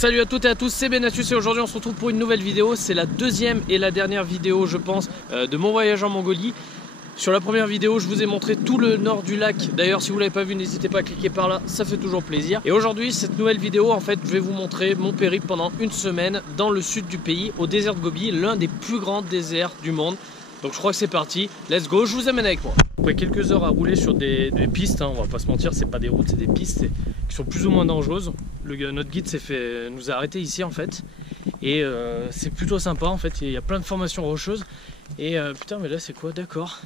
Salut à toutes et à tous, c'est Benatus et aujourd'hui on se retrouve pour une nouvelle vidéo. C'est la deuxième et la dernière vidéo je pense de mon voyage en Mongolie. Sur la première vidéo je vous ai montré tout le nord du lac. D'ailleurs si vous ne l'avez pas vu n'hésitez pas à cliquer par là, ça fait toujours plaisir. Et aujourd'hui cette nouvelle vidéo en fait je vais vous montrer mon périple pendant une semaine dans le sud du pays, au désert de Gobi, l'un des plus grands déserts du monde. Donc je crois que c'est parti, let's go, je vous amène avec moi. Après quelques heures à rouler sur des pistes, on va pas se mentir, c'est pas des routes, c'est des pistes qui sont plus ou moins dangereuses. Notre guide nous a arrêté ici en fait. Et c'est plutôt sympa en fait, il y a plein de formations rocheuses. Et putain mais là c'est quoi, d'accord.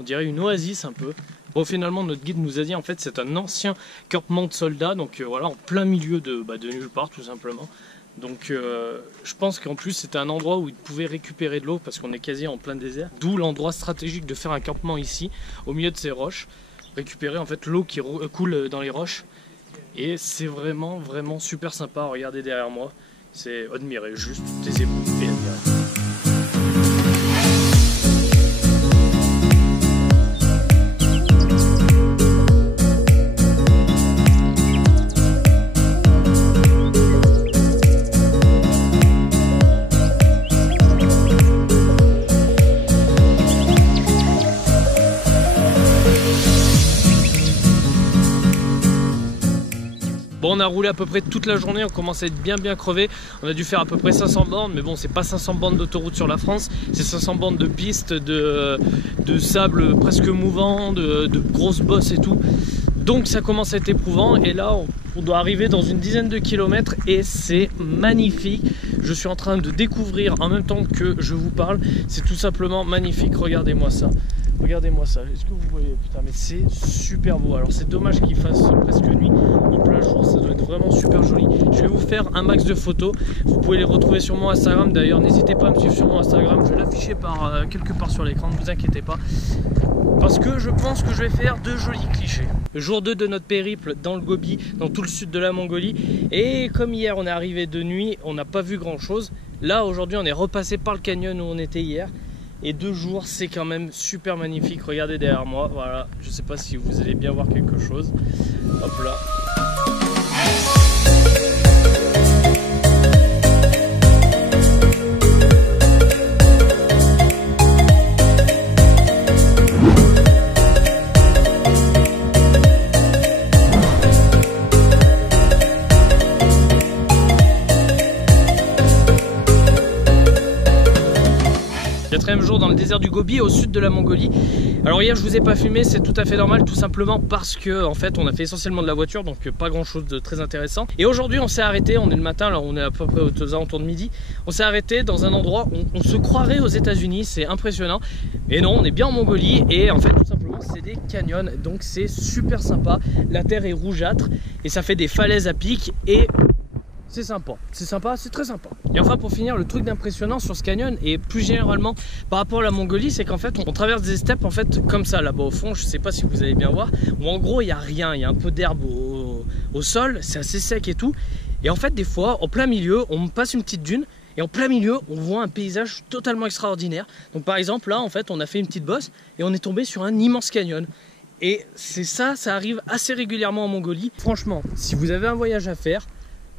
On dirait une oasis un peu. Bon finalement notre guide nous a dit en fait c'est un ancien campement de soldats. Donc voilà, en plein milieu de nulle part tout simplement. Donc je pense qu'en plus c'était un endroit où ils pouvaient récupérer de l'eau parce qu'on est quasi en plein désert. D'où l'endroit stratégique de faire un campement ici, au milieu de ces roches. Récupérer en fait l'eau qui coule dans les roches. Et c'est vraiment super sympa. Regardez derrière moi, c'est admirer, juste taisez-vous et admirez. Bon, on a roulé à peu près toute la journée, on commence à être bien crevé. On a dû faire à peu près 500 bornes, mais bon, c'est pas 500 bornes d'autoroute sur la France, c'est 500 bornes de pistes, de sable presque mouvant, de grosses bosses et tout. Donc ça commence à être éprouvant et là on doit arriver dans une dizaine de kilomètres et c'est magnifique. Je suis en train de découvrir en même temps que je vous parle, c'est tout simplement magnifique, regardez-moi ça. Regardez-moi ça, est-ce que vous voyez? Putain mais c'est super beau. Alors c'est dommage qu'il fasse presque nuit, en plein jour ça doit être vraiment super joli. Je vais vous faire un max de photos, vous pouvez les retrouver sur mon Instagram. D'ailleurs n'hésitez pas à me suivre sur mon Instagram, je vais l'afficher quelque part sur l'écran, ne vous inquiétez pas. Parce que je pense que je vais faire de jolis clichés. Jour 2 de notre périple dans le Gobi, dans tout le sud de la Mongolie. Et comme hier on est arrivé de nuit, on n'a pas vu grand chose. Là aujourd'hui on est repassé par le canyon où on était hier. Et 2 jours c'est quand même super magnifique. Regardez derrière moi, voilà, je sais pas si vous allez bien voir quelque chose. Hop là. Quatrième jour dans le désert du Gobi au sud de la Mongolie. Alors hier je vous ai pas filmé, c'est tout à fait normal, tout simplement parce que en fait on a fait essentiellement de la voiture, donc pas grand chose de très intéressant. Et aujourd'hui on s'est arrêté, on est le matin, alors on est à peu près aux alentours de midi. On s'est arrêté dans un endroit où on se croirait aux États-Unis, c'est impressionnant. Et non, on est bien en Mongolie et en fait tout simplement c'est des canyons, donc c'est super sympa. La terre est rougeâtre et ça fait des falaises à pic et c'est sympa, c'est très sympa. Et enfin pour finir, le truc d'impressionnant sur ce canyon et plus généralement par rapport à la Mongolie, c'est qu'en fait on traverse des steppes en fait comme ça là-bas au fond, je sais pas si vous allez bien voir, où en gros il n'y a rien, il y a un peu d'herbe au sol, c'est assez sec et tout. Et en fait des fois en plein milieu on passe une petite dune et en plein milieu on voit un paysage totalement extraordinaire. Donc par exemple là en fait on a fait une petite bosse et on est tombé sur un immense canyon. Et c'est ça arrive assez régulièrement en Mongolie. Franchement, si vous avez un voyage à faire,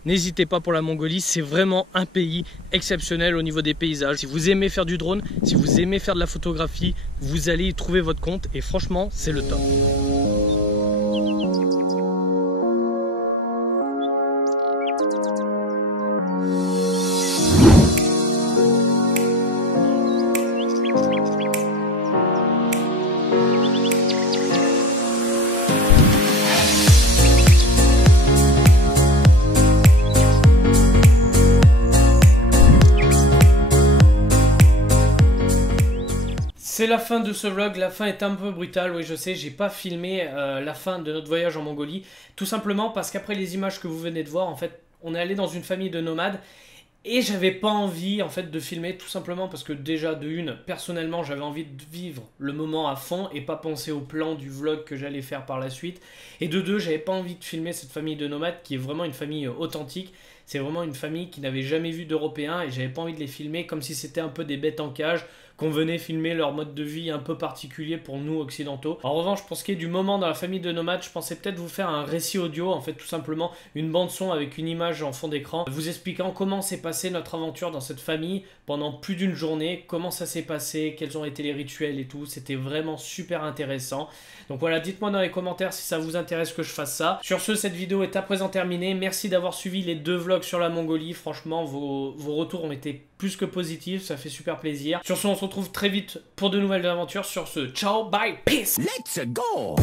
n'hésitez pas pour la Mongolie, c'est vraiment un pays exceptionnel au niveau des paysages. Si vous aimez faire du drone, si vous aimez faire de la photographie, vous allez y trouver votre compte et franchement, c'est le top. C'est la fin de ce vlog, la fin est un peu brutale, oui je sais, j'ai pas filmé la fin de notre voyage en Mongolie, tout simplement parce qu'après les images que vous venez de voir, en fait, on est allé dans une famille de nomades et j'avais pas envie en fait de filmer, tout simplement parce que déjà de une, personnellement j'avais envie de vivre le moment à fond et pas penser au plan du vlog que j'allais faire par la suite, et de deux, j'avais pas envie de filmer cette famille de nomades qui est vraiment une famille authentique. C'est vraiment une famille qui n'avait jamais vu d'Européens et j'avais pas envie de les filmer comme si c'était un peu des bêtes en cage, qu'on venait filmer leur mode de vie un peu particulier pour nous occidentaux. En revanche, pour ce qui est du moment dans la famille de Nomade, je pensais peut-être vous faire un récit audio, en fait tout simplement une bande son avec une image en fond d'écran, vous expliquant comment s'est passée notre aventure dans cette famille pendant plus d'une journée, comment ça s'est passé, quels ont été les rituels et tout. C'était vraiment super intéressant. Donc voilà, dites-moi dans les commentaires si ça vous intéresse que je fasse ça. Sur ce, cette vidéo est à présent terminée. Merci d'avoir suivi les 2 vlogs sur la Mongolie. Franchement, vos retours ont été plus que positifs, ça fait super plaisir. Sur ce, on se retrouve très vite pour de nouvelles aventures. Sur ce, ciao, bye, peace. Let's go.